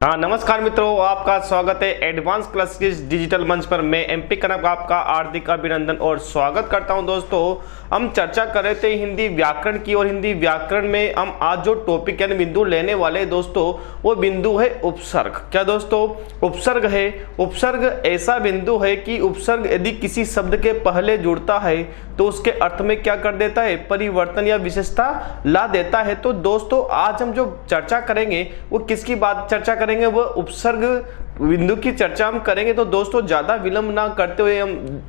हाँ नमस्कार मित्रों, आपका स्वागत है एडवांस क्लासेस डिजिटल मंच पर। मैं एमपी कनक आपका हार्दिक अभिनंदन और स्वागत करता हूं। दोस्तों हम चर्चा कर रहे थे हिंदी व्याकरण की, और हिंदी व्याकरण में हम आज जो टॉपिक यानी बिंदु लेने वाले दोस्तों वो बिंदु है उपसर्ग। क्या दोस्तों? उपसर्ग है। उपसर्ग ऐसा बिंदु है कि उपसर्ग यदि किसी शब्द के पहले जुड़ता है तो उसके अर्थ में क्या कर देता है? परिवर्तन या विशेषता ला देता है। तो दोस्तों आज हम जो चर्चा करेंगे वो किसकी बात चर्चा करेंगे? वो उपसर्ग बिंदु की चर्चा हम करेंगे। तो दोस्तों ज्यादा विलंब ना करते हुए हम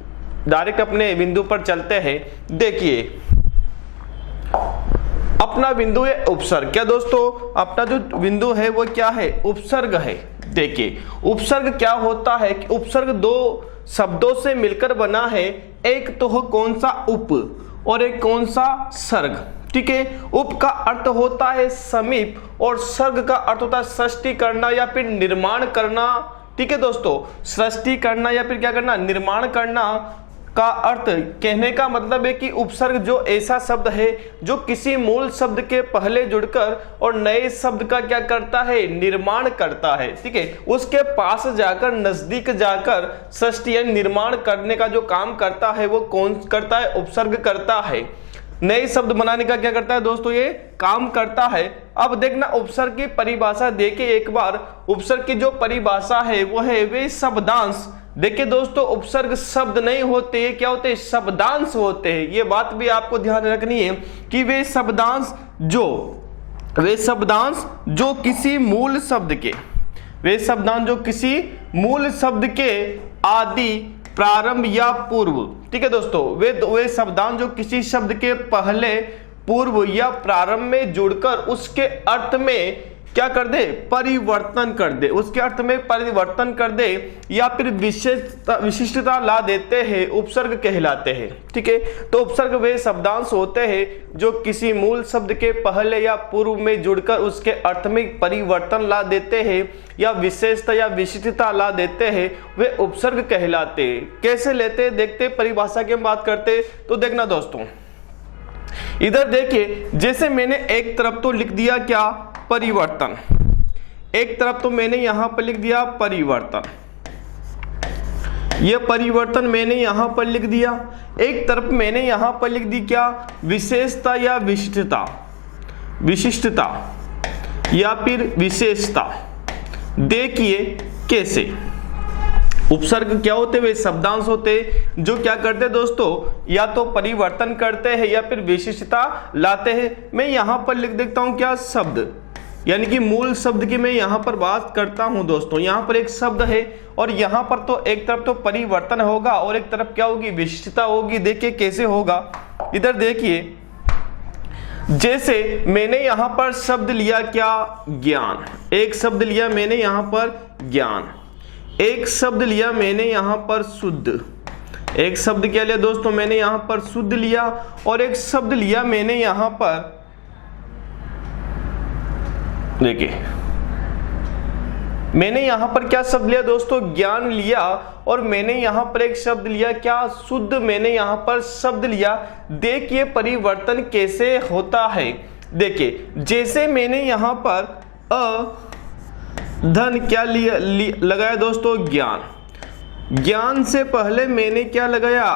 डायरेक्ट अपने बिंदु पर चलते हैं। देखिए अपना बिंदु है उपसर्ग। क्या दोस्तों? अपना जो बिंदु है वो क्या है? उपसर्ग है। देखिए उपसर्ग क्या होता है कि उपसर्ग दो शब्दों से मिलकर बना है। एक तो हो कौन सा? उप, और एक कौन सा? सर्ग। ठीक है। उप का अर्थ होता है समीप और सर्ग का अर्थ होता है सृष्टि करना या फिर निर्माण करना। ठीक है दोस्तों, सृष्टि करना या फिर क्या करना? निर्माण करना का अर्थ कहने का मतलब है कि उपसर्ग जो ऐसा शब्द है जो किसी मूल शब्द के पहले जुड़कर और नए शब्द का क्या करता है? निर्माण करता है। ठीक है, उसके पास जाकर, नजदीक जाकर सृष्टि या निर्माण करने का जो काम करता है वो कौन करता है? उपसर्ग करता है। नए शब्द बनाने का क्या करता है दोस्तों? ये काम करता है। अब देखना उपसर्ग की परिभाषा देखिए एक बार। उपसर्ग की जो परिभाषा है वो है वे शब्दांश। देखिए दोस्तों उपसर्ग शब्द नहीं होते, क्या होते? शब्दांश होते हैं। ये बात भी आपको ध्यान रखनी है कि वे शब्दांश जो किसी मूल शब्द के, वे शब्दांश जो किसी मूल शब्द के आदि, प्रारंभ या पूर्व। ठीक है दोस्तों, वे शब्दांश जो किसी शब्द के पहले, पूर्व या प्रारंभ में जुड़कर उसके अर्थ में क्या कर दे? परिवर्तन कर दे। उसके अर्थ में परिवर्तन कर दे या फिर विशिष्टता ला देते हैं, उपसर्ग कहलाते हैं। ठीक है, तो उपसर्ग वे शब्दांश होते हैं जो किसी मूल शब्द के पहले या पूर्व में जुड़कर उसके अर्थ में परिवर्तन ला देते हैं या विशेषता या विशिष्टता ला देते हैं, वे उपसर्ग कहलाते हैं। कैसे लेते हैं देखते, परिभाषा की हम बात करते। तो देखना दोस्तों इधर देखिए, जैसे मैंने एक तरफ तो लिख दिया क्या? परिवर्तन। एक तरफ तो मैंने यहां पर लिख दिया परिवर्तन, यह परिवर्तन मैंने यहां पर लिख दिया। एक तरफ मैंने यहां पर लिख दी क्या? विशेषता या विशिष्टता, विशिष्टता या फिर विशेषता। देखिए कैसे उपसर्ग क्या होते? वे शब्दांश होते जो क्या करते दोस्तों? या तो परिवर्तन करते हैं या फिर विशिष्टता लाते हैं। मैं यहां पर लिख देता हूं क्या? शब्द, यानी कि मूल शब्द की मैं यहां पर बात करता हूं दोस्तों। यहां पर एक शब्द है और यहां पर तो एक तरफ तो परिवर्तन होगा और एक तरफ क्या होगी? विशिष्टता होगी। देखिए कैसे होगा, इधर देखिए। जैसे मैंने यहां पर शब्द लिया क्या? ज्ञान। एक शब्द लिया मैंने यहां पर ज्ञान। एक शब्द लिया मैंने यहां पर शुद्ध। एक शब्द क्या लिया दोस्तों? मैंने यहां पर शुद्ध लिया। और एक शब्द लिया मैंने यहां पर, देखिए मैंने यहां पर क्या शब्द लिया दोस्तों? ज्ञान लिया। और मैंने यहां पर एक शब्द लिया क्या? शुद्ध। मैंने यहां पर शब्द लिया। देखिए परिवर्तन कैसे होता है। देखिए जैसे मैंने यहां पर धन क्या लिया लगाया दोस्तों? ज्ञान। ज्ञान से पहले मैंने क्या लगाया?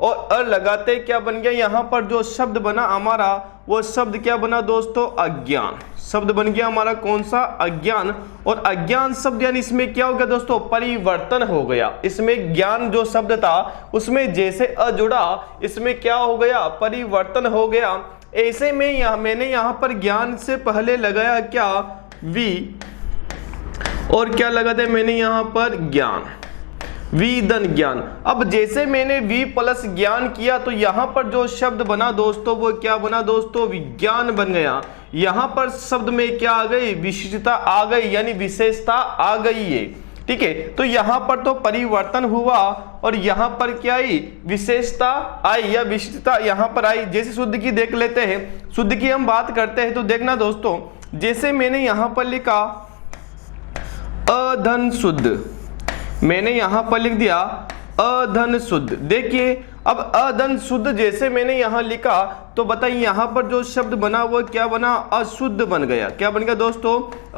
और लगाते क्या बन गया? यहां पर जो शब्द बना हमारा वो शब्द क्या बना दोस्तों? अज्ञान। शब्द बन गया हमारा कौन सा? अज्ञान। और अज्ञान शब्द यानी इसमें क्या हो गया दोस्तों? परिवर्तन हो गया। इसमें ज्ञान जो शब्द था उसमें जैसे अ जुड़ा, इसमें क्या हो गया? परिवर्तन हो गया। ऐसे में मैंने यहां पर ज्ञान से पहले लगाया क्या? वी। और क्या लगा दे मैंने यहां पर? ज्ञान। विधन ज्ञान। अब जैसे मैंने वी प्लस ज्ञान किया तो यहां पर जो शब्द बना दोस्तों वो क्या बना दोस्तों? विज्ञान बन गया। यहां पर शब्द में क्या आ गई? विशिष्टता आ गई, यानी विशेषता आ गई है। ठीक है, तो यहां पर तो परिवर्तन हुआ और यहां पर क्या आई? विशेषता आई या विशिष्टता यहां पर आई। जैसे शुद्ध की देख लेते हैं, शुद्ध की हम बात करते हैं तो देखना दोस्तों, जैसे मैंने यहां पर लिखा अधन शुद्ध, मैंने यहां पर लिख दिया अधन शुद्ध। देखिए अब अदन शुद्ध जैसे मैंने यहां लिखा तो बताइए यहां पर जो शब्द बना वो क्या बना, अशुद्ध बन गया। क्या बन गया दोस्तों,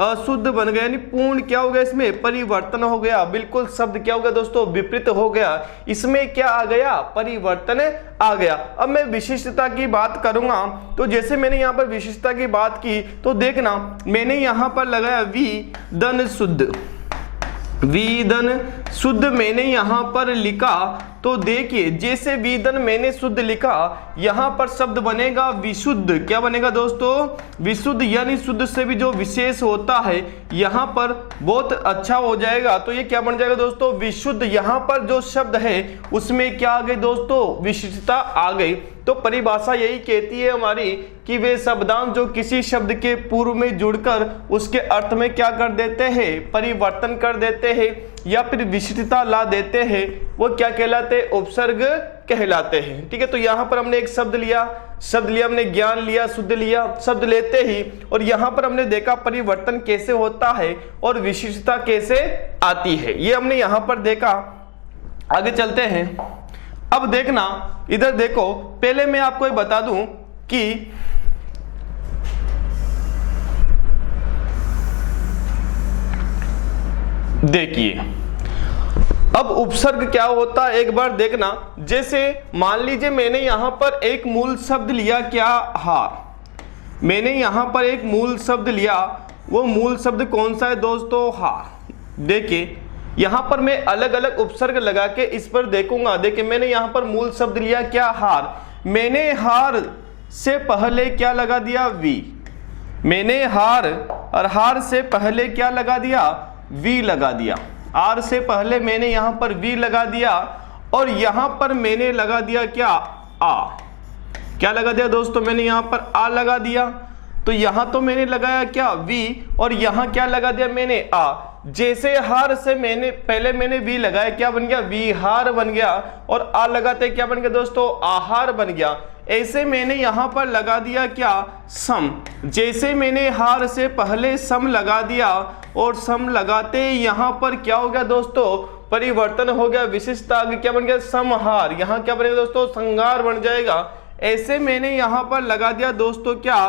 अशुद्ध बन गया, यानी पूर्ण क्या हो गया, इसमें परिवर्तन हो गया। बिल्कुल शब्द क्या हो गया दोस्तों, विपरीत हो गया। इसमें क्या आ गया, परिवर्तन आ गया। अब मैं विशिष्टता की बात करूंगा तो जैसे मैंने यहां पर विशिष्टता की बात की तो देखना मैंने यहां पर लगाया विदन शुद्ध, विदन शुद्ध मैंने यहां पर लिखा तो देखिए जैसे विदन मैंने शुद्ध लिखा यहां पर शब्द बनेगा विशुद्ध। क्या बनेगा दोस्तों, विशुद्ध, यानी शुद्ध से भी जो विशेष होता है यहां पर बहुत अच्छा हो जाएगा। तो ये क्या बन जाएगा दोस्तों, विशुद्ध। यहां पर जो शब्द है उसमें क्या आ गई दोस्तों, विशिष्टता आ गई। तो परिभाषा यही कहती है हमारी कि वे शब्दांश जो किसी शब्द के पूर्व में जुड़कर उसके अर्थ में क्या कर देते हैं, परिवर्तन कर देते हैं या फिर विशिष्टता ला देते हैं, वो क्या कहलाते हैं, उपसर्ग कहलाते हैं। ठीक है, तो यहां पर हमने एक शब्द लिया, हमने ज्ञान लिया, शुद्ध लिया, शब्द लेते ही और यहां पर हमने देखा परिवर्तन कैसे होता है और विशिष्टता कैसे आती है, ये हमने यहां पर देखा। आगे चलते हैं। अब देखना इधर देखो, पहले मैं आपको ये बता दूं कि देखिए अब उपसर्ग क्या होता है एक बार देखना। जैसे मान लीजिए मैंने यहां पर एक मूल शब्द लिया, क्या, हार। मैंने यहां पर एक मूल शब्द लिया, वो मूल शब्द कौन सा है दोस्तों, हार। देखिए यहां पर मैं अलग अलग उपसर्ग लगा के इस पर देखूंगा। देखिए मैंने यहां पर मूल शब्द लिया क्या, हार। मैंने हार से पहले क्या लगा दिया, वी। मैंने हार और हार से पहले क्या लगा दिया, वी लगा दिया। आर से पहले मैंने यहां पर वी लगा दिया और यहां पर मैंने लगा दिया क्या, आ। क्या लगा दिया दोस्तों, मैंने यहां पर आ लगा दिया। तो यहां तो मैंने लगाया क्या, वी, और यहां क्या लगा दिया मैंने, आ। जैसे हार से पहले मैंने वी लगाया, क्या बन गया, विहार बन गया, और आ लगाते क्या बन गया दोस्तों, आहार बन गया। ऐसे मैंने यहां पर लगा दिया क्या, सम। जैसे मैंने हार से पहले सम लगा दिया और सम लगाते यहां पर क्या हो गया दोस्तों, परिवर्तन हो गया, विशिष्टता आगे क्या बन गया, समहार। यहां क्या बनेगा दोस्तों, संगार बन जाएगा। ऐसे मैंने यहां पर लगा दिया दोस्तों क्या,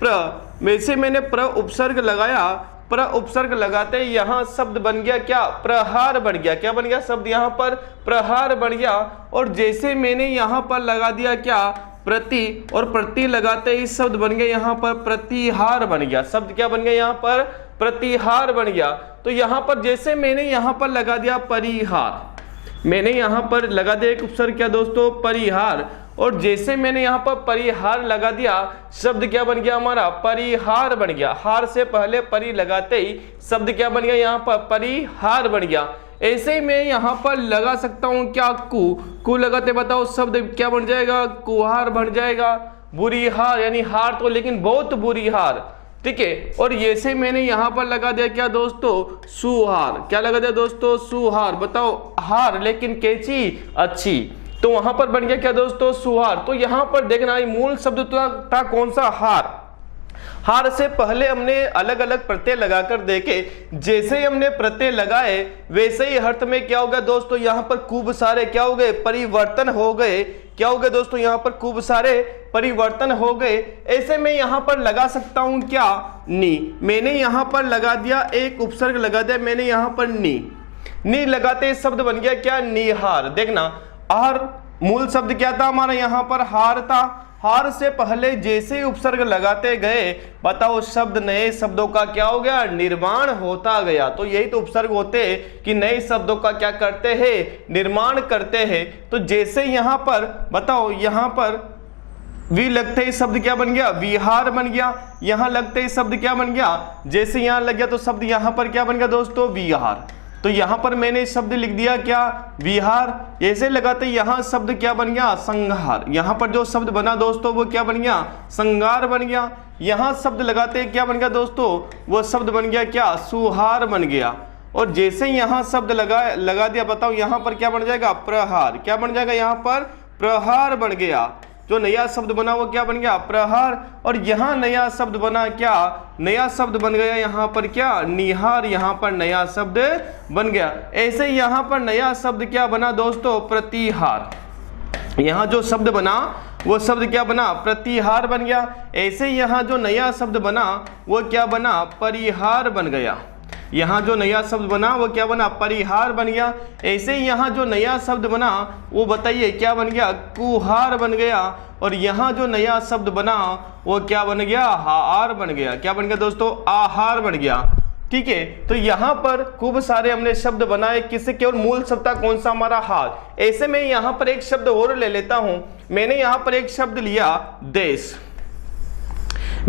प्र। वैसे मैंने प्र उपसर्ग लगाया, प्र उपसर्ग लगाते यहां शब्द बन गया क्या, प्रहार बन गया। क्या बन गया, शब्द यहां पर प्रहार बन गया। और जैसे मैंने यहां पर लगा दिया क्या, प्रति, और प्रति लगाते ही शब्द बन गया यहां पर प्रतिहार बन गया। शब्द क्या बन गया यहां पर, प्रतिहार बन गया। तो यहां पर जैसे मैंने यहां पर लगा दिया परिहार, मैंने यहां पर लगा दिया एक उपसर्ग क्या दोस्तों, परिहार, और जैसे मैंने यहां पर परिहार लगा दिया शब्द क्या बन गया हमारा, परिहार बन गया। हार से पहले परि लगाते ही शब्द क्या बन गया यहां पर, परिहार बन गया। ऐसे ही मैं यहां पर लगा सकता हूं क्या, कु लगाते बताओ शब्द क्या बन जाएगा, कुहार बन जाएगा। बुरी हार, यानी हार तो लेकिन बहुत बुरी हार। ठीक है, और ऐसे मैंने यहां पर लगा दिया क्या दोस्तों, सुहार। क्या लगा दिया दोस्तों, सुहार। बताओ हार लेकिन कैची, अच्छी, तो वहां पर बन गया क्या दोस्तों, सुहार। तो यहां पर देखना मूल शब्द था कौन सा, हार। हार से पहले हमने अलग अलग प्रत्यय लगाकर देखे, जैसे ही हमने प्रत्यय लगाए वैसे ही अर्थ में क्या हो गया दोस्तों, यहाँ पर खूब सारे क्या हो गए, परिवर्तन हो गए। क्या हो गए दोस्तों, यहाँ पर खूब सारे परिवर्तन हो गए। ऐसे में यहाँ पर लगा सकता हूं क्या, नी। मैंने यहाँ पर लगा दिया एक उपसर्ग लगा दिया मैंने यहाँ पर नी लगाते शब्द बन गया क्या, निहार। देखना आर मूल शब्द क्या था हमारा, यहाँ पर हार था। हार से पहले जैसे ही उपसर्ग लगाते गए बताओ शब्द, नए शब्दों का क्या हो गया, निर्माण होता गया। तो यही तो उपसर्ग होते हैं कि नए शब्दों का क्या करते हैं, निर्माण करते हैं। तो जैसे यहाँ पर बताओ, यहाँ पर वी लगते ही शब्द क्या बन गया, विहार बन गया। यहां लगते ही शब्द क्या बन गया, जैसे यहां लग गया तो शब्द यहां पर क्या बन गया दोस्तों, विहार। तो यहां पर मैंने शब्द लिख दिया क्या, विहार। ऐसे लगाते यहां शब्द क्या बन गया, संहार। यहां पर जो शब्द बना दोस्तों वो क्या बन गया, संगार बन गया। यहां शब्द लगाते क्या बन गया दोस्तों, वो शब्द बन गया क्या, सुहार बन गया। और जैसे यहां शब्द लगा दिया बताओ यहां पर क्या बन जाएगा, प्रहार। क्या बन जाएगा, यहां पर प्रहार बन गया। जो नया शब्द बना वो क्या बन गया, प्रहार। और यहाँ नया शब्द बना क्या, नया शब्द बन गया यहाँ पर क्या, निहार। यहाँ पर नया शब्द बन गया। ऐसे यहाँ पर नया शब्द क्या बना दोस्तों, प्रतिहार। यहाँ जो शब्द बना वो शब्द क्या बना, प्रतिहार बन गया। ऐसे यहाँ जो नया शब्द बना वो क्या बना, परिहार बन गया। यहाँ जो नया शब्द बना वो क्या बना, परिहार बन गया। ऐसे ही यहाँ जो नया शब्द बना वो बताइए क्या बन गया, कुहार बन गया। और यहाँ जो नया शब्द बना वो क्या बन गया, हार बन गया। क्या बन गया दोस्तों, आहार बन गया। ठीक है, तो यहाँ पर खूब सारे हमने शब्द बनाए, किससे केवल मूल शब्द था कौन सा, हमारा हार। ऐसे में यहाँ पर एक शब्द और ले लेता हूं। मैंने यहाँ पर एक शब्द लिया देश,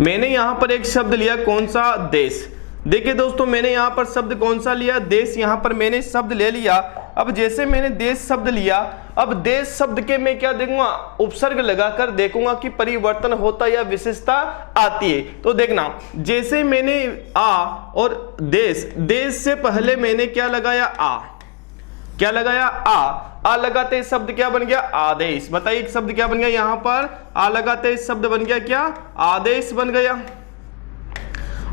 मैंने यहाँ पर एक शब्द लिया कौन सा, देश। देखिए दोस्तों मैंने यहाँ पर शब्द कौन सा लिया, देश। यहाँ पर मैंने शब्द ले लिया। अब जैसे मैंने देश शब्द लिया, अब देश शब्द के मैं क्या देखूंगा, उपसर्ग लगाकर देखूंगा कि परिवर्तन होता या विशेषता आती है। तो देखना, जैसे मैंने आ और देश, देश से पहले मैंने क्या लगाया, आ, क्या लगाया, आ लगाते शब्द क्या बन गया, आदेश। बताइए शब्द क्या बन गया, यहाँ पर आ लगाते शब्द बन गया क्या, आदेश बन गया,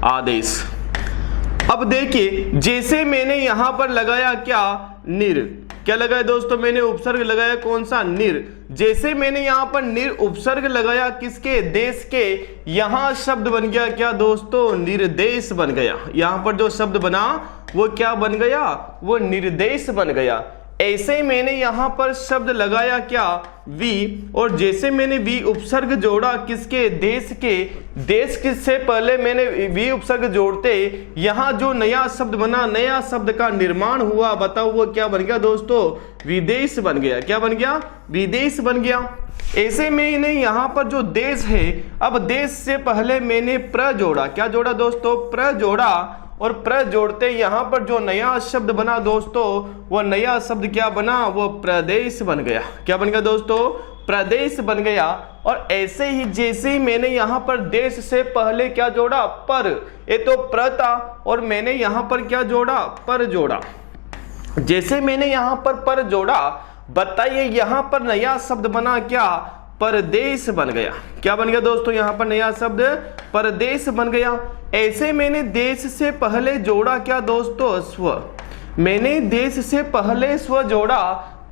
आदेश। अब देखिए जैसे मैंने यहां पर लगाया क्या, निर, क्या लगाया दोस्तों, मैंने उपसर्ग लगाया कौन सा, निर। जैसे मैंने यहां पर निर उपसर्ग लगाया किसके, देश के, यहां शब्द बन गया क्या दोस्तों, निर्देश बन गया। यहां पर जो शब्द बना वो क्या बन गया, वो निर्देश बन गया। ऐसे मैंने यहां पर शब्द लगाया क्या, वी, और जैसे मैंने वी उपसर्ग जोड़ा किसके, देश के, देश किससे पहले मैंने वी उपसर्ग जोड़ते यहां जो नया शब्द बना, नया शब्द का निर्माण हुआ, बताओ वो क्या बन गया दोस्तों, विदेश बन गया। क्या बन गया, विदेश बन गया। ऐसे मैंने यहां पर जो देश है, अब देश से पहले मैंने प्र जोड़ा, क्या जोड़ा दोस्तों, प्र जोड़ा, और प्र जोड़ते यहां पर जो नया शब्द बना दोस्तों, वो नया शब्द क्या बना, वो प्रदेश बन गया। क्या बन गया दोस्तों, प्रदेश बन गया। और ऐसे ही जैसे ही मैंने यहां पर देश से पहले क्या जोड़ा, पर, ये तो प्र था और मैंने यहां पर क्या जोड़ा, पर जोड़ा। जैसे मैंने यहां पर जोड़ा, बताइए यहां पर नया शब्द बना क्या, परदेश बन गया। क्या बन गया दोस्तों, यहां पर नया शब्द परदेश बन गया। ऐसे मैंने देश से पहले जोड़ा क्या दोस्तों, स्व, मैंने देश से पहले स्व जोड़ा,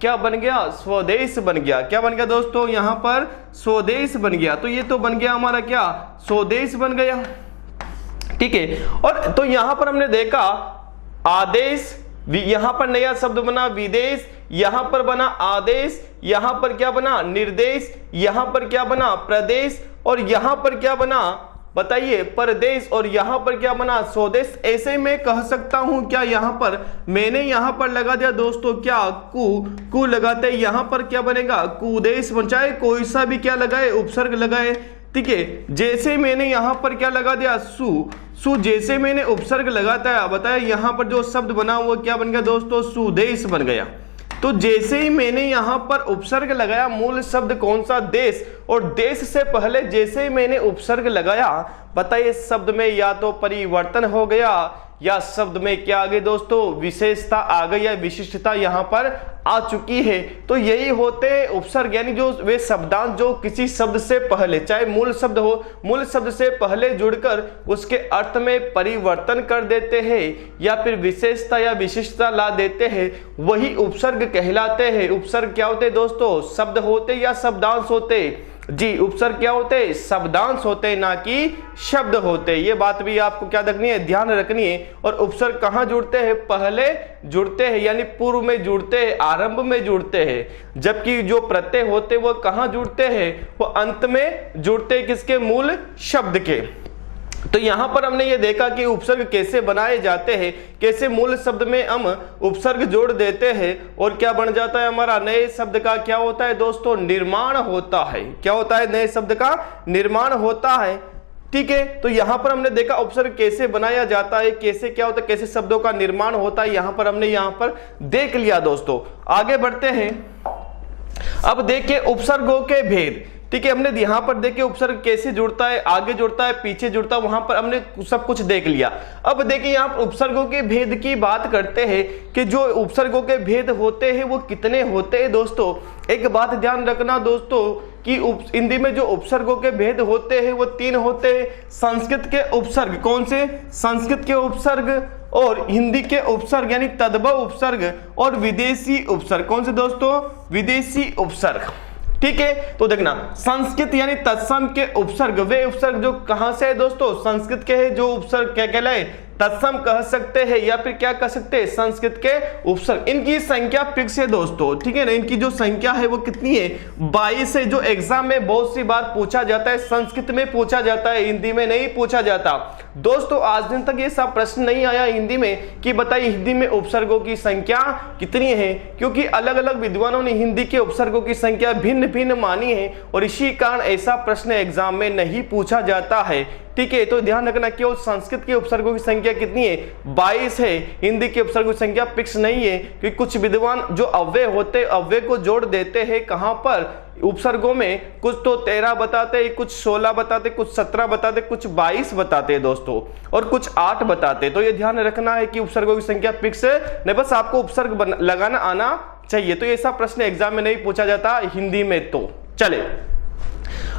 क्या बन गया, स्वदेश बन गया। क्या बन गया दोस्तों, यहां पर स्वदेश बन गया। तो ये तो बन गया हमारा क्या, स्वदेश बन गया। ठीक है, और तो यहां पर हमने देखा आदेश, यहां पर नया शब्द बना विदेश, यहां पर बना आदेश, यहां पर क्या बना, निर्देश, यहां पर क्या बना, प्रदेश, और यहां पर क्या बना, बताइए, परदेश, और यहां पर क्या बना, स्वदेश। ऐसे में कह सकता हूं क्या, यहां पर मैंने यहां पर लगा दिया दोस्तों क्या, कु लगाते यहां पर क्या बनेगा, कुदेश बन, चाहे कोई सा भी क्या लगाए, उपसर्ग लगाए। ठीक है, जैसे मैंने यहां पर क्या लगा दिया, सु, जैसे मैंने उपसर्ग लगाता है, बताया यहां पर जो शब्द बना वो क्या बन गया दोस्तों, सुदेश बन गया। तो जैसे ही मैंने यहां पर उपसर्ग लगाया, मूल शब्द कौन सा, देश, और देश से पहले जैसे ही मैंने उपसर्ग लगाया, बताइए शब्द में या तो परिवर्तन हो गया या शब्द में क्या आ गई दोस्तों, विशेषता आ गई या विशिष्टता यहां पर आ चुकी है। तो यही होते हैं उपसर्ग, यानी जो वे शब्दांश जो किसी शब्द से पहले, चाहे मूल शब्द हो, मूल शब्द से पहले जुड़कर उसके अर्थ में परिवर्तन कर देते हैं या फिर विशेषता या विशिष्टता ला देते हैं, वही उपसर्ग कहलाते हैं। उपसर्ग क्या होते हैं दोस्तों, शब्द होते या शब्दांश होते, जी उपसर्ग क्या होते हैं, शब्दांश होते, ना कि शब्द होते। ये बात भी आपको क्या रखनी है, ध्यान रखनी है। और उपसर्ग कहाँ जुड़ते हैं, पहले जुड़ते हैं, यानी पूर्व में जुड़ते हैं, आरंभ में जुड़ते हैं। जबकि जो प्रत्यय होते वो कहाँ जुड़ते हैं, वो अंत में जुड़ते हैं, किसके, मूल शब्द के। तो यहां पर हमने ये देखा कि उपसर्ग कैसे बनाए जाते हैं, कैसे मूल शब्द में हम उपसर्ग जोड़ देते हैं और क्या बन जाता है, हमारा नए शब्द का क्या होता है दोस्तों, निर्माण होता है। क्या होता है, नए शब्द का निर्माण होता है। ठीक है, तो यहां पर हमने देखा उपसर्ग कैसे बनाया जाता है, कैसे क्या होता है, कैसे शब्दों का निर्माण होता है, यहां पर हमने यहां पर देख लिया दोस्तों। आगे बढ़ते हैं, अब देखिए उपसर्गों के भेद। ठीक है, हमने यहां पर देखिए उपसर्ग कैसे जुड़ता है, आगे जुड़ता है, पीछे जुड़ता है, वहां पर हमने सब कुछ देख लिया। अब देखिए यहां पर उपसर्गों के भेद की बात करते हैं कि जो उपसर्गों के भेद होते हैं वो कितने होते हैं दोस्तों। एक बात ध्यान रखना दोस्तों कि हिंदी में जो उपसर्गों के भेद होते हैं वो 3 होते हैं। संस्कृत के उपसर्ग, कौन से, संस्कृत के उपसर्ग, और हिंदी के उपसर्ग यानी तद्भव उपसर्ग, और विदेशी उपसर्ग। कौन से दोस्तों, विदेशी उपसर्ग। ठीक है, तो देखना संस्कृत यानी तत्सम के उपसर्ग, वे उपसर्ग जो कहां से है दोस्तों, संस्कृत के है, जो उपसर्ग क्या कहलाए, तत्सम कह सकते हैं या फिर क्या कह सकते हैं, संस्कृत के उपसर्ग। इनकी संख्या फिक्स है दोस्तों, ठीक है ना, इनकी जो संख्या है वो कितनी है, 22 है, जो एग्जाम में बहुत सी बार पूछा जाता है, संस्कृत में पूछा जाता है, हिंदी में नहीं पूछा जाता दोस्तों। आज दिन तक ये सब प्रश्न नहीं आया हिंदी में कि बताइए हिंदी में उपसर्गों की संख्या कितनी है, क्योंकि अलग अलग विद्वानों ने हिंदी के उपसर्गों की संख्या भिन्न भिन्न मानी है और इसी कारण ऐसा प्रश्न एग्जाम में नहीं पूछा जाता है, ठीक है। तो ध्यान रखना केवल संस्कृत के उपसर्गों की संख्या कितनी है, 22 है, हिंदी के उपसर्गों की संख्या फिक्स नहीं है, क्योंकि कुछ विद्वान जो अव्यय होते अव्यय को जोड़ देते हैं कहां पर, उपसर्गों में, कुछ तो 13 बताते हैं, कुछ 16 बताते, कुछ 17 बताते, कुछ 22 बताते हैं दोस्तों, और कुछ 8 बताते। तो ये ध्यान रखना है कि उपसर्गों की संख्या फिक्स नहीं, बस आपको उपसर्ग लगाना आना चाहिए। तो ऐसा प्रश्न एग्जाम में नहीं पूछा जाता हिंदी में। तो चले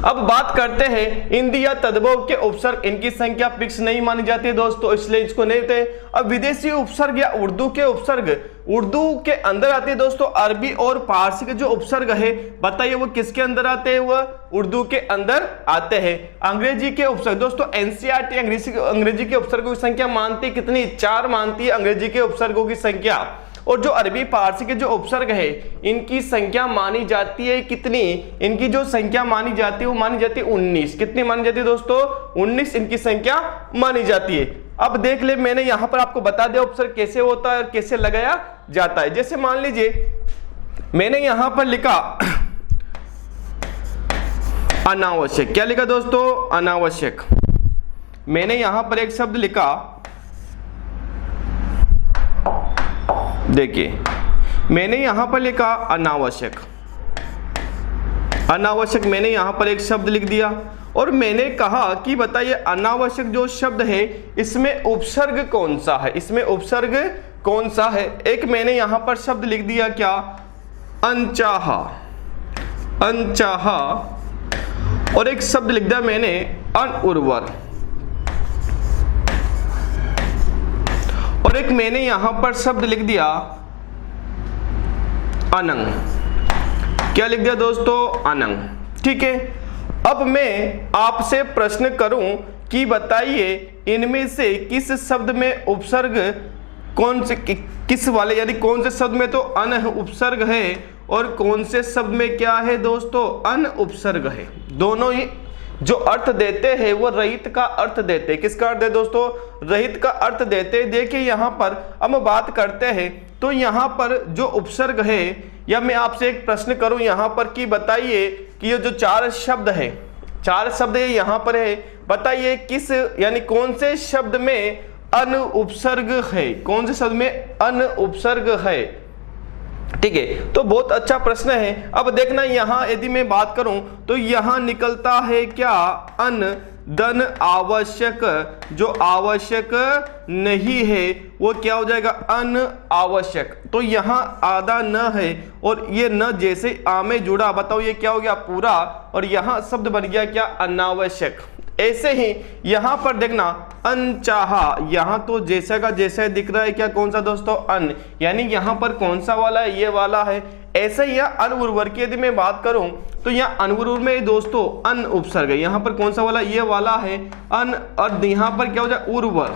अब बात करते हैं हिंदी या तद्भव के उपसर्ग, इनकी संख्या फिक्स नहीं मानी जाती है दोस्तों, इसलिए इसको नहीं देते। अब विदेशी उपसर्ग या उर्दू के उपसर्ग, उर्दू के अंदर आते हैं दोस्तों, अरबी और फारसी के जो उपसर्ग है बताइए वो किसके अंदर आते हैं, वह उर्दू के अंदर आते हैं। अंग्रेजी के उपसर्ग दोस्तों, एनसीईआरटी अंग्रेजी के उपसर्गों की संख्या मानती कितनी, 4 मानती है अंग्रेजी के उपसर्गों की संख्या, और जो अरबी फारसी के जो उपसर्ग है इनकी संख्या मानी जाती है कितनी, इनकी जो संख्या मानी जाती है वो मानी जाती है 19। कितनी मानी जाती है दोस्तों, 19 इनकी संख्या मानी जाती है। अब देख ले, मैंने यहां पर आपको बता दिया उपसर्ग कैसे होता है और कैसे लगाया जाता है। जैसे मान लीजिए मैंने यहां पर लिखा अनावश्यक, क्या लिखा दोस्तों, अनावश्यक। मैंने यहां पर एक शब्द लिखा, देखिए मैंने यहां पर लिखा अनावश्यक, अनावश्यक मैंने यहां पर एक शब्द लिख दिया और मैंने कहा कि बताइए अनावश्यक जो शब्द है इसमें उपसर्ग कौन सा है, इसमें उपसर्ग कौन सा है। एक मैंने यहां पर शब्द लिख दिया क्या, अनचाहा, अनचाहा, और एक शब्द लिख दिया मैंने अनउर्वर, और एक मैंने यहां पर शब्द लिख दिया अनंग। क्या लिख दिया दोस्तों, अनंग, ठीक है। अब मैं आपसे प्रश्न करूं कि बताइए इनमें से किस शब्द में उपसर्ग कौन से, किस वाले यानी कौन से शब्द में तो अन उपसर्ग है और कौन से शब्द में क्या है दोस्तों, अन उपसर्ग है। दोनों ही जो अर्थ देते हैं वो रहित का अर्थ देते हैं। किसका अर्थ है दोस्तों, रहित का अर्थ देते हैं। देखिए यहां पर अब बात करते हैं, तो यहां पर जो उपसर्ग है, या मैं आपसे एक प्रश्न करूं यहां पर कि बताइए कि ये जो 4 शब्द है, 4 शब्द यहां पर है, बताइए किस यानी कौन से शब्द में अन उपसर्ग है, कौन से शब्द में अन उपसर्ग है, ठीक है। तो बहुत अच्छा प्रश्न है। अब देखना यहां यदि मैं बात करूं तो यहां निकलता है क्या, अन धन आवश्यक, जो आवश्यक नहीं है वो क्या हो जाएगा, अन आवश्यक। तो यहां आधा न है और ये न जैसे आ में जुड़ा, बताओ ये क्या हो गया पूरा, और यहां शब्द बन गया क्या, अनावश्यक। ऐसे ही यहां पर देखना अनचाहा, यहां तो जैसा का जैसा दिख रहा है क्या, कौन सा दोस्तों, अन, यानी यहां पर कौन सा वाला है, ये वाला है। ऐसे ही अनउर्वर की यदि मैं बात करूं तो यहाँ अनउर्वर में दोस्तों अन उपसर्ग है, यहां पर कौन सा वाला, ये वाला है अन, और यहां पर क्या हो जाए, उर्वर,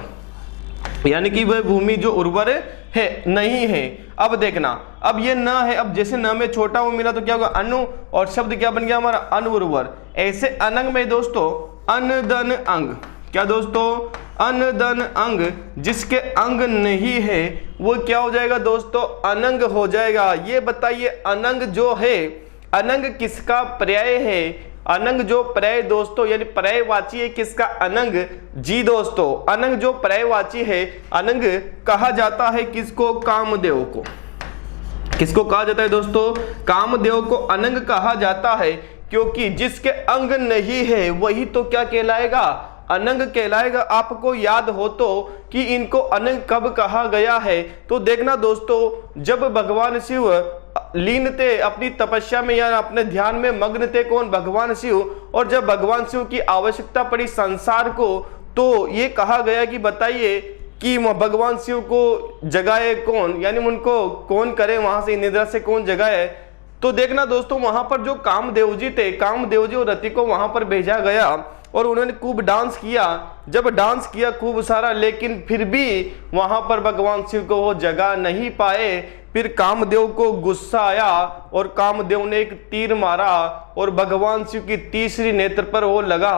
यानी कि वह भूमि जो उर्वर है नहीं है। अब देखना, अब ये न है, अब जैसे न में छोटा वो मिला तो क्या होगा, अनु, और शब्द क्या बन गया हमारा, अनउर्वर। ऐसे अनंग में दोस्तों अनदन अंग, क्या दोस्तों, अनदन अंग, जिसके अंग नहीं है वो क्या हो जाएगा दोस्तों, अनंग हो जाएगा। ये बताइए अनंग जो है, अनंग किसका पर्याय है, अनंग जो पर्याय दोस्तों यानी पर्यायवाची है किसका, अनंग, जी दोस्तों, अनंग जो पर्यायवाची है, अनंग कहा जाता है किसको, कामदेव को। किसको कहा जाता है दोस्तों, कामदेव को अनंग कहा जाता है, क्योंकि जिसके अंग नहीं है वही तो क्या कहलाएगा, अनंग कहलाएगा। आपको याद हो तो कि इनको अनंग कब कहा गया है, तो देखना दोस्तों जब भगवान शिव लीन थे अपनी तपस्या में या अपने ध्यान में मग्न थे, कौन, भगवान शिव, और जब भगवान शिव की आवश्यकता पड़ी संसार को, तो ये कहा गया कि बताइए कि भगवान शिव को जगाए कौन, यानी उनको कौन करे, वहां से निद्रा से कौन जगाए, तो देखना दोस्तों वहां पर जो कामदेव जी थे, कामदेव जी और रति को वहां पर भेजा गया और उन्होंने खूब डांस किया। जब डांस किया खूब सारा, लेकिन फिर भी वहां पर भगवान शिव को वो जगह नहीं पाए। फिर कामदेव को गुस्सा आया और कामदेव ने एक तीर मारा और भगवान शिव की तीसरी नेत्र पर वो लगा।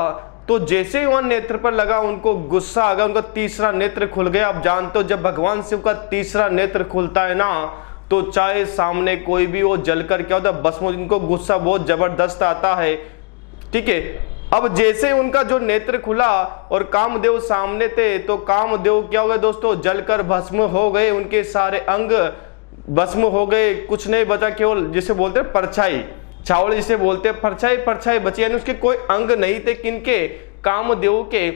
तो जैसे ही वहां नेत्र पर लगा उनको गुस्सा आ गया, उनका तीसरा नेत्र खुल गया। आप जानते हो जब भगवान शिव का तीसरा नेत्र खुलता है ना, तो चाहे सामने कोई भी वो जलकर क्या होता है, भस्म। इनको गुस्सा बहुत जबरदस्त आता है, ठीक है। अब जैसे उनका जो नेत्र खुला और कामदेव सामने थे, तो कामदेव क्या हो गए दोस्तों, जलकर भस्म हो गए। उनके सारे अंग भस्म हो गए, कुछ नहीं बचा, केवल जिसे बोलते हैं परछाई, चावल जिसे बोलते हैं, परछाई परछाई बची, यानी उसके कोई अंग नहीं थे, किनके, कामदेव के।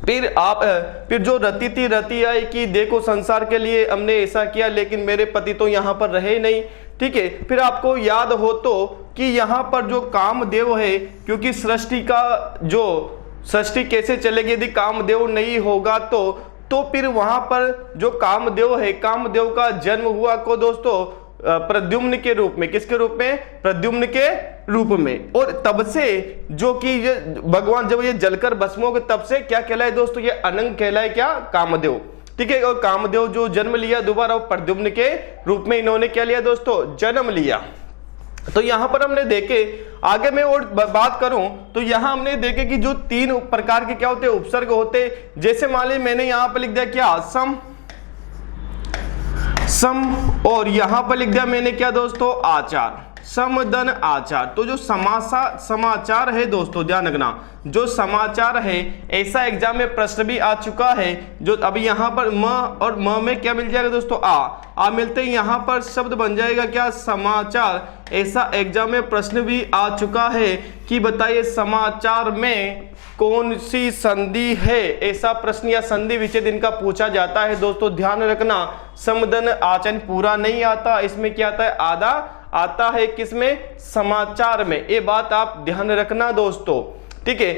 फिर जो रति थी, रति आई कि देखो संसार के लिए हमने ऐसा किया, लेकिन मेरे पति तो यहाँ पर रहे नहीं, ठीक है। फिर आपको याद हो तो कि यहाँ पर जो कामदेव है, क्योंकि सृष्टि का जो सृष्टि कैसे चलेगी यदि कामदेव नहीं होगा तो फिर वहां पर जो कामदेव है, कामदेव का जन्म हुआ को दोस्तों प्रद्युम्न के रूप में। किसके रूप में, प्रद्युम्न के रूप में। और तब से जो कि ये भगवान जब ये जलकर भस्म हो गए, तब से क्या कहलाए दोस्तों, ये अनंग कहलाए, क्या, कामदेव, ठीक है। और कामदेव जो जन्म लिया दोबारा प्रद्युम्न के रूप में इन्होंने क्या लिया दोस्तों, जन्म लिया। तो यहां पर हमने देखे, आगे मैं और बात करूं तो यहां हमने देखे कि जो 3 प्रकार के क्या होते हैं, उपसर्ग होते। जैसे मान लीजिए मैंने यहां पर लिख दिया क्या, सम, और यहां पर लिख दिया मैंने क्या दोस्तों, आचार, समदन आचार। तो जो समाचार है दोस्तों, ध्यान रखना, जो समाचार है, ऐसा एग्जाम में प्रश्न भी आ चुका है। जो अभी यहाँ पर म और म में क्या मिल जाएगा दोस्तों, आ मिलते हैं, यहाँ पर शब्द बन जाएगा क्या, समाचार। ऐसा एग्जाम में प्रश्न भी आ चुका है कि बताइए समाचार में कौन सी संधि है। ऐसा प्रश्न या संधि विच्छेद इनका पूछा जाता है दोस्तों, ध्यान रखना। समदन आचरण पूरा नहीं आता, इसमें क्या आता है, आधा आता है, किसमें, समाचार में। ये बात आप ध्यान रखना दोस्तों, ठीक है।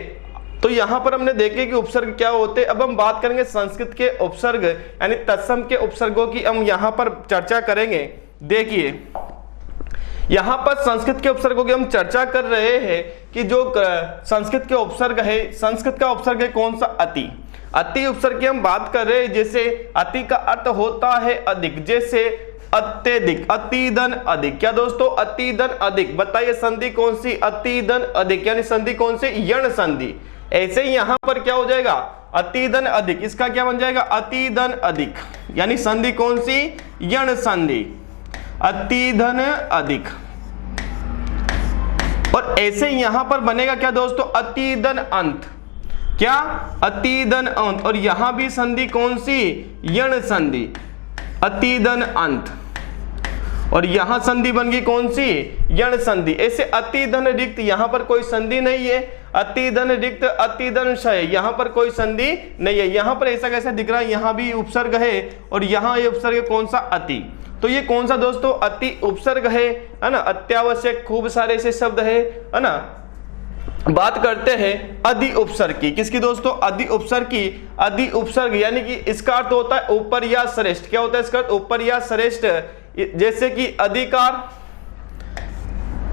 तो यहां पर हमने देखे कि उपसर्ग क्या होते हैं। अब हम बात करेंगे संस्कृत के उपसर्ग यानी तत्सम के उपसर्गों की हम यहां पर चर्चा करेंगे। देखिए यहां पर संस्कृत के उपसर्गों की हम चर्चा कर रहे हैं कि जो संस्कृत के उपसर्ग है, संस्कृत का उपसर्ग है कौन सा, अति। अति उपसर्ग की हम बात कर रहे हैं। जैसे अति का अर्थ होता है अधिक, जैसे अत्यधिक, अतिदन अधिक। क्या दोस्तों, अतिदन अधिक। बताइए संधि कौन सी, अतिदन अधिक, यानी संधि कौन सी, यण संधि। ऐसे ही यहां पर क्या हो जाएगा, अतिदन अधिक, इसका क्या बन जाएगा, अतिदन अधिक, यानी संधि कौन सी, यण संधि, अतिधन अधिक। और ऐसे ही यहां पर बनेगा क्या दोस्तों, अतिदन अंत, क्या, अतिदन अंत। और यहां भी संधि कौन सी, यण संधि, अतिदन अंत। और यहां संधि बन गई कौन सी, यण संधि। ऐसे अतिधन रिक्त, यहां पर कोई संधि नहीं है, अतिधन रिक्त, अतिधन क्षय, यहां पर कोई संधि नहीं है। यहां पर ऐसा कैसा दिख रहा है, यहां भी उपसर्ग है और यहां ये उपसर्ग कौन सा, अति। तो ये कौन सा दोस्तों, अति उपसर्ग है ना। अत्यावश्यक खूब सारे ऐसे शब्द है ना। बात करते हैं अधि उपसर्ग की, किसकी दोस्तों, अधि उपसर्ग की। अधि उपसर्ग यानी कि इसका अर्थ होता है ऊपर या श्रेष्ठ। क्या होता है इसका अर्थ, ऊपर या श्रेष्ठ। जैसे कि अधिकार,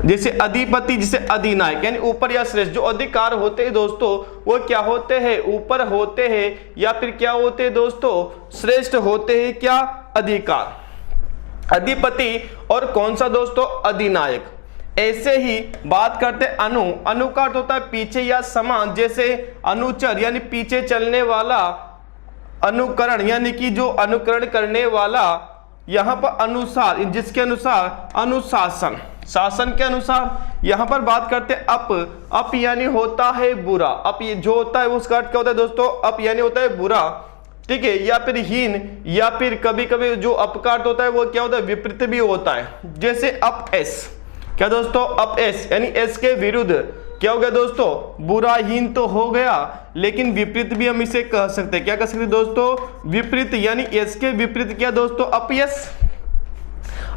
जैसे अधिपति, जैसे अधिनायक, यानी ऊपर या श्रेष्ठ। जो अधिकार होते हैं दोस्तों वो क्या होते हैं, ऊपर होते हैं, या फिर क्या होते हैं दोस्तों, श्रेष्ठ होते हैं, क्या, अधिकार, अधिपति। और कौन सा दोस्तों, अधिनायक। ऐसे ही बात करते अनु, अनु का अर्थ होता है पीछे या समान। जैसे अनुचर यानी पीछे चलने वाला, अनुकरण यानी कि जो अनुकरण करने वाला। यहां पर अनुसार, जिसके अनुसार, अनुशासन, शासन के अनुसार। यहां पर बात करते अप यानी होता है बुरा। अप जो होता है उसका अर्थ क्या होता है दोस्तों, अप यानी होता है बुरा, ठीक है। या फिर हीन, या फिर कभी कभी जो अप का अर्थ होता है वो क्या होता है, विपरीत भी होता है। जैसे अप एस, क्या दोस्तों, अप एस यानी एस के विरुद्ध क्या हो गया दोस्तों, बुरा, हीन तो हो गया, लेकिन विपरीत भी हम इसे कह सकते हैं। क्या कह सकते हैं दोस्तों, विपरीत, यानी एस के विपरीत क्या दोस्तों, अपयश।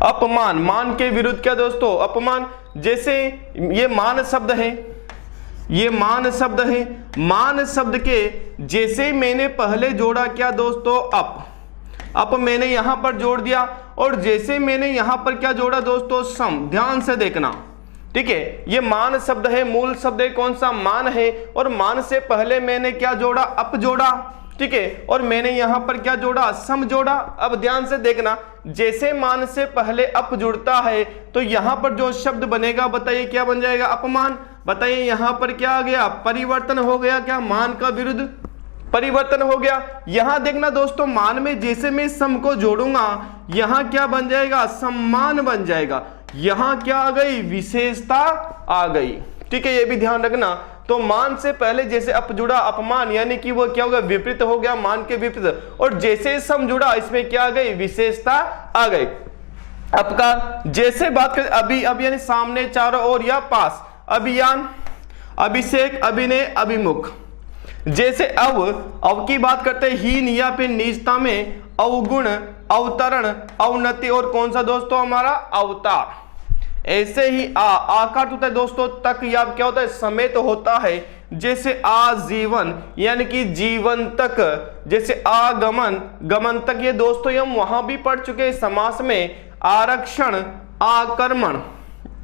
अपमान, मान के विरुद्ध क्या दोस्तों, अपमान। जैसे ये मान शब्द है, ये मान शब्द है। मान शब्द के जैसे मैंने पहले जोड़ा क्या दोस्तों, अप मैंने यहां पर जोड़ दिया। और जैसे मैंने यहां पर क्या जोड़ा दोस्तों, सम। ध्यान से देखना, ठीक है, ये मान शब्द है, मूल शब्द है, कौन सा, मान है, और मान से पहले मैंने क्या जोड़ा, अप जोड़ा, ठीक है, और मैंने यहां पर क्या जोड़ा, सम जोड़ा। अब ध्यान से देखना, जैसे मान से पहले अप जुड़ता है तो यहां पर जो शब्द बनेगा बताइए क्या बन जाएगा, अपमान। बताइए यहां पर क्या आ गया, परिवर्तन हो गया, क्या, मान का विरुद्ध परिवर्तन हो गया। यहां देखना दोस्तों, मान में जैसे मैं सम को जोड़ूंगा यहां क्या बन जाएगा, सम्मान बन जाएगा। यहां क्या आ गई, विशेषता आ गई, ठीक है, ये भी ध्यान रखना। तो मान से पहले जैसे अप जुड़ा, अपमान, यानी कि वो क्या होगा, विपरीत हो गया, मान के विपरीत, और जैसे सम जुड़ा इसमें क्या आ गई, विशेषता आ गई। अपकार, जैसे बात करें अभी, अब यानी सामने, चारों ओर या पास, अभियान, अभिषेक, अभिनय, अभिमुख। जैसे अव की बात करते हैं, हीन या फिर नीचता में, अवगुण, अवतरण, अवनति, और कौन सा दोस्तों हमारा, अवतार। ऐसे ही आकार होता है दोस्तों तक, या क्या होता है, समेत होता है। जैसे आजीवन यानी कि जीवन तक, जैसे आगमन, गमन तक, ये दोस्तों हम वहां भी पढ़ चुके हैं समास में। आरक्षण, आक्रमण।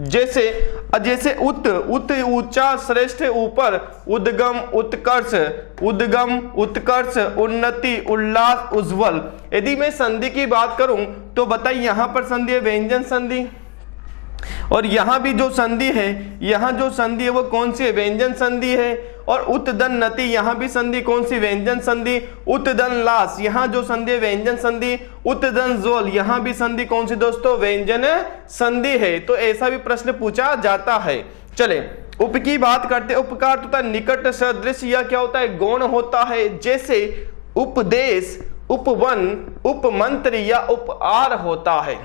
जैसे उत ऊंचा, श्रेष्ठ, ऊपर, उद्गम, उत्कर्ष, उद्गम, उत्कर्ष, उन्नति, उल्लास, उज्जवल। यदि मैं संधि की बात करूं तो बताइए यहां पर संधि है व्यंजन संधि, और यहां भी जो संधि है, यहां जो संधि है वो कौन सी है, व्यंजन संधि है। और उत्दन नति, यहां भी संधि कौन सी, व्यंजन संधि। उत्दन लास, यहां जो संधि है व्यंजन संधि। उत्दन जोल, यहां भी संधि कौन सी दोस्तों, व्यंजन संधि है। तो ऐसा भी प्रश्न पूछा जाता है। चले उप की बात करते, उपकार होता है निकट, सदृश, या क्या होता है, गौण होता है। जैसे उपदेश, उपवन, उपमंत्र या उपआर होता है।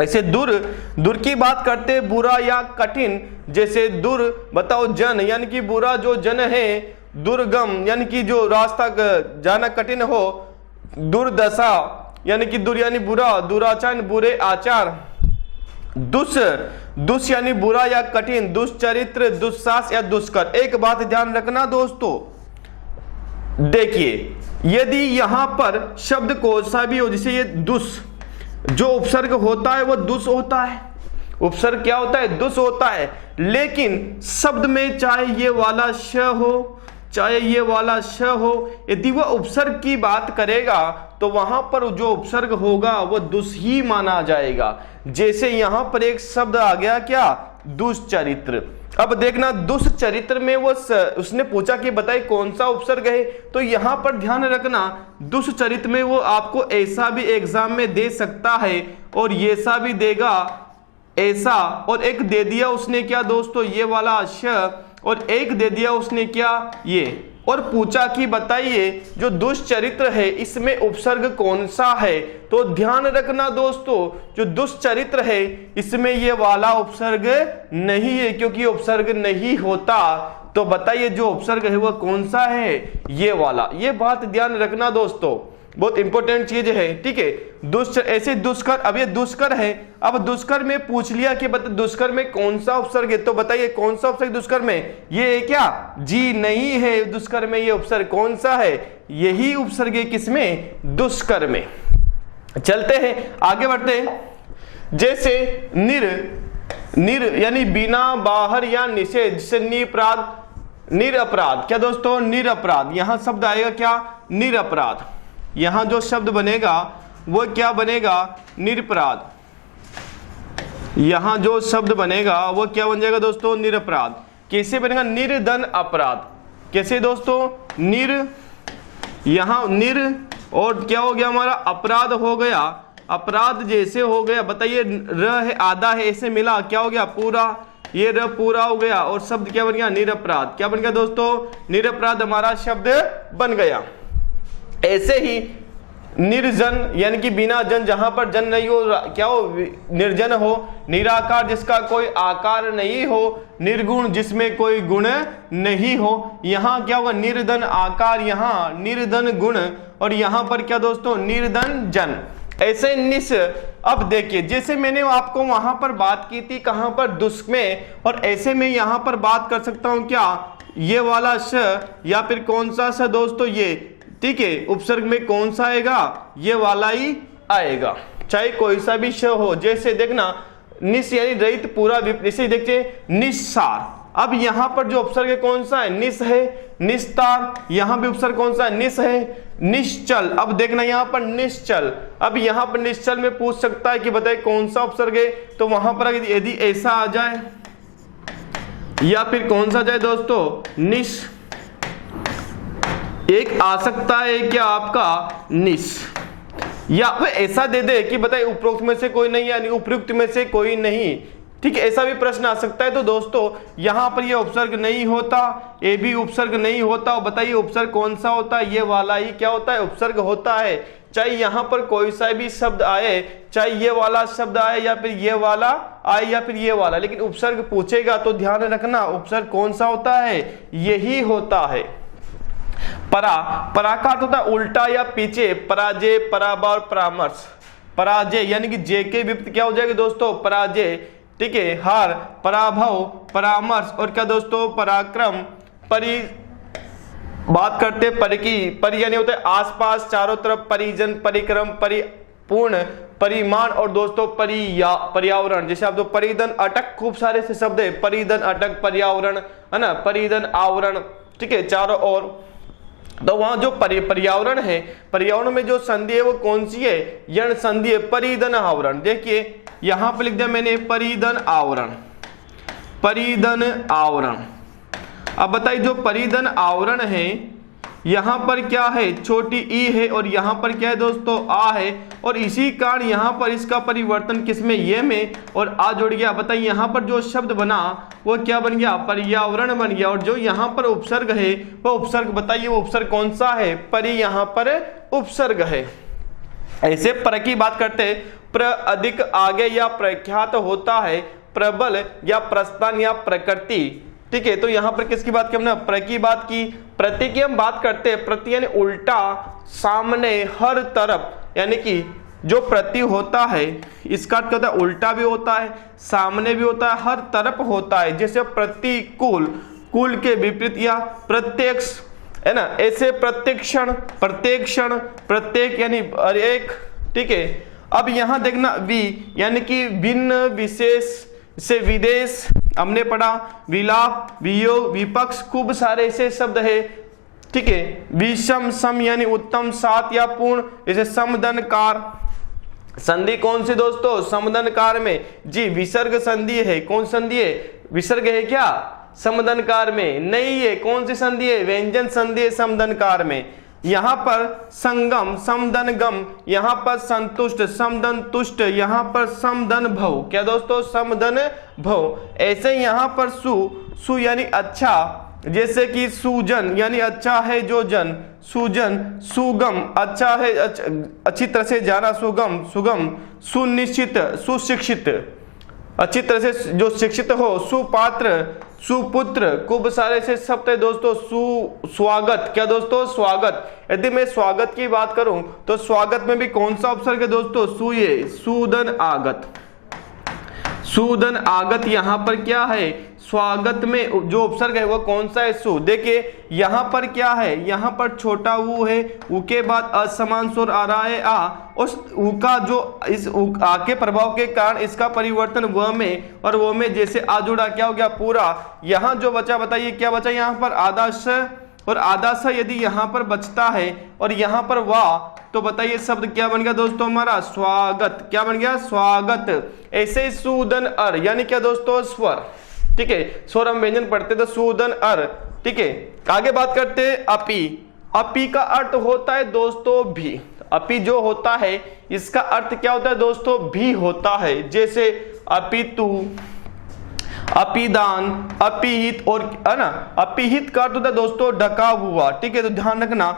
ऐसे दूर की बात करते, बुरा या कठिन। जैसे दूर बताओ जन, यानी कि बुरा जो जन है। दुर्गम यानी कि जो रास्ता जाना कठिन हो। दुर्दशा यानी कि दुर यानी बुरा, दुराचार बुरे आचार। दुष् यानी बुरा या कठिन, दुष्चरित्र, दुस्साहस या दुष्कर। एक बात ध्यान रखना दोस्तों, देखिए यदि यहां पर शब्द कोई सा भी हो, जैसे ये दुष्, जो उपसर्ग होता है वो दुष् होता है। उपसर्ग क्या होता है, दुष् होता है। लेकिन शब्द में चाहे ये वाला श हो, चाहे ये वाला श हो, यदि वह उपसर्ग की बात करेगा तो वहां पर जो उपसर्ग होगा वो दुष् ही माना जाएगा। जैसे यहां पर एक शब्द आ गया क्या, दुष्चरित्र। अब देखना दुष्चरित्र में वो उसने पूछा कि बताइए कौन सा उपसर्ग है, तो यहां पर ध्यान रखना दुष्चरित्र में वो आपको ऐसा भी एग्जाम में दे सकता है और ये सा भी देगा, ऐसा, और एक दे दिया उसने क्या दोस्तों, ये वाला श, और एक दे दिया उसने क्या, ये, और पूछा कि बताइए जो दुष्चरित्र है इसमें उपसर्ग कौन सा है। तो ध्यान रखना दोस्तों, जो दुष्चरित्र है इसमें ये वाला उपसर्ग नहीं है, क्योंकि उपसर्ग नहीं होता। तो बताइए जो उपसर्ग है वो कौन सा है, ये वाला। ये बात ध्यान रखना दोस्तों, बहुत इंपॉर्टेंट चीज है, ठीक है। ऐसे दुष्कर, अब ये दुष्कर है, अब दुष्कर में पूछ लिया कि दुष्कर में कौन सा उपसर्ग है, तो बताइए कौन सा उपसर्ग दुष्कर में, ये है क्या, जी नहीं है। दुष्कर में ये उपसर्ग कौन सा है, यही उपसर्ग है किसमें, दुष्कर में। चलते हैं आगे बढ़ते हैं। जैसे निर यानी बिना, बाहर या निषेध। जैसे निरपराध, निरपराध, क्या दोस्तों, निरपराध। यहां शब्द आएगा क्या, निरपराध। यहां जो शब्द बनेगा वो क्या बनेगा, निरपराध। यहां जो शब्द बनेगा वो क्या बन जाएगा दोस्तों, निरपराध। कैसे बनेगा, निर्धन अपराध। कैसे दोस्तों, यहां निर, और क्या हो गया हमारा, अपराध हो गया। अपराध जैसे हो गया, बताइए र है, आधा है, ऐसे मिला क्या हो गया, पूरा। ये र पूरा हो गया और शब्द क्या बन गया, निरपराध। क्या बन गया दोस्तों, निरपराध हमारा शब्द बन गया। ऐसे ही निर्जन यानी कि बिना जन, जहां पर जन नहीं हो, क्या हो, निर्जन हो। निराकार जिसका कोई आकार नहीं हो। निर्गुण जिसमें कोई गुण नहीं हो। यहां क्या होगा, निर्धन आकार, यहां निर्धन गुण, और यहां पर क्या दोस्तों, निर्धन जन। ऐसे निस। अब देखिए जैसे मैंने आपको वहां पर बात की थी कहां पर, दुष्क में, और ऐसे में यहां पर बात कर सकता हूं क्या, ये वाला श, या फिर कौन सा स दोस्तों, ये, ठीक है। उपसर्ग में कौन सा आएगा, ये वाला ही आएगा। चाहे कोई सा भी श हो। जैसे देखना निस यानी रहित पूरा, जैसे देखिए निस्सार। अब यहां पर जो उपसर्ग कौन सा है, निस है। निस्तार, यहां भी उपसर्ग कौन सा है, निस है। निश्चल, अब देखना यहां पर निश्चल। अब यहां पर निश्चल में पूछ सकता है कि बताइए कौन सा उपसर्ग है, तो वहां पर यदि ऐसा आ जाए या फिर कौन सा जाए दोस्तों, निस। एक आ सकता है क्या आपका निस, या फिर ऐसा दे दे कि बताइए उपरोक्त में से कोई नहीं यानी उपयुक्त में से कोई नहीं। ठीक है, ऐसा भी प्रश्न आ सकता है। तो दोस्तों यहां पर ये उपसर्ग नहीं होता, ये भी उपसर्ग नहीं होता। और बताइए उपसर्ग कौन सा होता है, ये वाला ही क्या होता है, उपसर्ग होता है। चाहे यहां पर कोई सा भी शब्द आए, चाहे ये वाला शब्द आए या फिर ये वाला आए या फिर ये वाला, लेकिन उपसर्ग पूछेगा तो ध्यान रखना उपसर्ग कौन सा होता है, यही होता है। परा, परा का होता है उल्टा या पीछे, पराजय, पराभव और परामर्श। पराजय यानी कि जे के विपरीत क्या हो जाएगा दोस्तों, पराजय। ठीक है, हार, पराभव, परामर्श और क्या दोस्तों, पराक्रम। परि बात करते पर की, परि यानी होता है आसपास, चारों तरफ, परिजन, परिक्रम, परिपूर्ण, परिमाण और दोस्तों पर्यावरण। जैसे आप तो परिधन, अटक, खूब सारे से शब्द है, परिधन, अटक, पर्यावरण है ना, परिधन, आवरण। ठीक है, चारों ओर। तो वहां जो पर्यावरण है, पर्यावरण में जो संधि है वो कौन सी है, यण संधि है, परिधन आवरण। देखिए यहां पर लिख दिया मैंने परिधन आवरण, परिधन आवरण। अब बताइए जो परिधन आवरण है यहां पर क्या है, छोटी ई है और यहां पर क्या है दोस्तों, आ है। और इसी कारण यहां पर इसका परिवर्तन किसमें, ये में, और आ जुड़ गया। बताइए यहां पर जो शब्द बना वो क्या बन गया, पर्यावरण बन गया। और जो यहां पर उपसर्ग है वो उपसर्ग, बताइए वो उपसर्ग कौन सा है, परि यहां पर उपसर्ग है। ऐसे पर की बात करते हैं, प्र अधिक, आगे या प्रख्यात होता है, प्रबल या प्रस्थान या प्रकृति। ठीक है, तो यहां पर किसकी बात की हमने, प्र की बात की। प्रति की हम बात करते हैं, प्रति यानी उल्टा, सामने, हर तरफ। यानी कि जो प्रति होता है इसका क्या होता है, उल्टा भी होता है, सामने भी होता है, हर तरफ होता है। जैसे प्रतिकूल, कुल के विपरीत, या प्रत्यक्ष है ना, ऐसे प्रत्यक्षण, प्रत्यक्षण, प्रत्येक यानी एक। ठीक है, अब यहां देखना वि यानी कि भिन्न, विशेष से विदेश हमने पढ़ा, विलाप, वियोग, विपक्ष, खूब सारे ऐसे शब्द है। ठीक है, विषम, सम यानी उत्तम, सात या पूर्ण, जैसे समदनकार। संधि कौन सी दोस्तों, समदनकार में जी विसर्ग संधि है। कौन संधि है, विसर्ग है क्या, समदनकार में नहीं है। कौन सी संधि है, व्यंजन संधि है समदनकार में। यहां पर संगम, समदन गम, यहां पर संतुष्ट, समदन तुष्ट, यहां पर समदन भव। क्या दोस्तों, समदन भव। ऐसे यहां पर सु यानी अच्छा, जैसे कि सुजन यानी अच्छा है जो जन, सुजन, सुगम अच्छा है, अच्छी तरह से जाना, सुगम, सुगम, सुनिश्चित, सुशिक्षित, अच्छी तरह से जो शिक्षित हो, सुपात्र, सुपुत्र, खूब सारे से शब्द है दोस्तों। स्वागत, क्या दोस्तों, स्वागत। यदि मैं स्वागत की बात करूं तो स्वागत में भी कौन सा उपसर्ग है दोस्तों, सुये, सूदन आगत। सूदन आगत यहां पर क्या है, स्वागत में जो उपसर्ग है वो कौन सा है, सु। देखिए यहां पर क्या है, यहां पर छोटा ऊ है, ऊ के बाद असमान स्वर आ रहा है आ, उस ऊ का जो इस आ के प्रभाव के कारण इसका परिवर्तन व में, और वो में जैसे आ जुड़ा क्या हो गया पूरा। यहां जो बचा बताइए क्या बचा, यहां पर आधा स, और आधा स यदि यहां पर बचता है और यहां पर वाह, तो बताइए शब्द क्या बन गया दोस्तों हमारा, स्वागत। क्या बन गया, स्वागत। ऐसे सूदन अर यानी क्या दोस्तों, स्वर। ठीक है, स्वर हम व्यंजन पढ़ते तो सूदन अर। ठीक है, आगे बात करते हैं अपि। अपि का अर्थ होता है दोस्तों भी। अपि जो होता है इसका अर्थ क्या होता है दोस्तों, भी होता है। जैसे अपितु, अपिदान, अपिहित, और है ना, अपिहित का अर्थ होता है दोस्तों ढका हुआ। ठीक है, तो ध्यान रखना,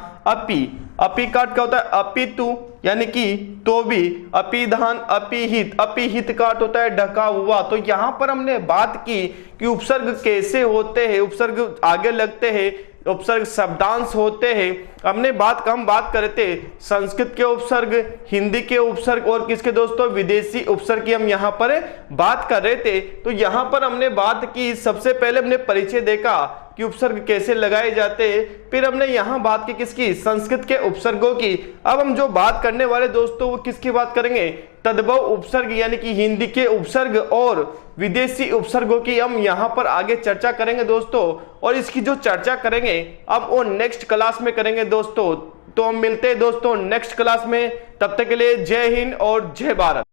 अपि का अर्थ क्या होता है, अपितु यानी कि तो भी, अपिधान, अपिहित, अपिहित का अर्थ होता है ढका हुआ। तो यहां पर हमने बात की कि उपसर्ग कैसे होते हैं, उपसर्ग आगे लगते हैं, उपसर्ग शब्दांश होते हैं। हमने बात करते संस्कृत के उपसर्ग, हिंदी के उपसर्ग और किसके दोस्तों, विदेशी उपसर्ग की हम यहाँ पर बात कर रहे थे। तो यहाँ पर हमने बात की, सबसे पहले हमने परिचय देखा कि उपसर्ग कैसे लगाए जाते हैं, फिर हमने यहाँ बात की किसकी, संस्कृत के उपसर्गों की। अब हम जो बात करने वाले दोस्तों वो किसकी बात करेंगे, तद्भव उपसर्ग यानी कि हिंदी के उपसर्ग और विदेशी उपसर्गों की हम यहाँ पर आगे चर्चा करेंगे दोस्तों। और इसकी जो चर्चा करेंगे अब वो नेक्स्ट क्लास में करेंगे दोस्तों। तो हम मिलते हैं दोस्तों नेक्स्ट क्लास में, तब तक के लिए जय हिंद और जय भारत।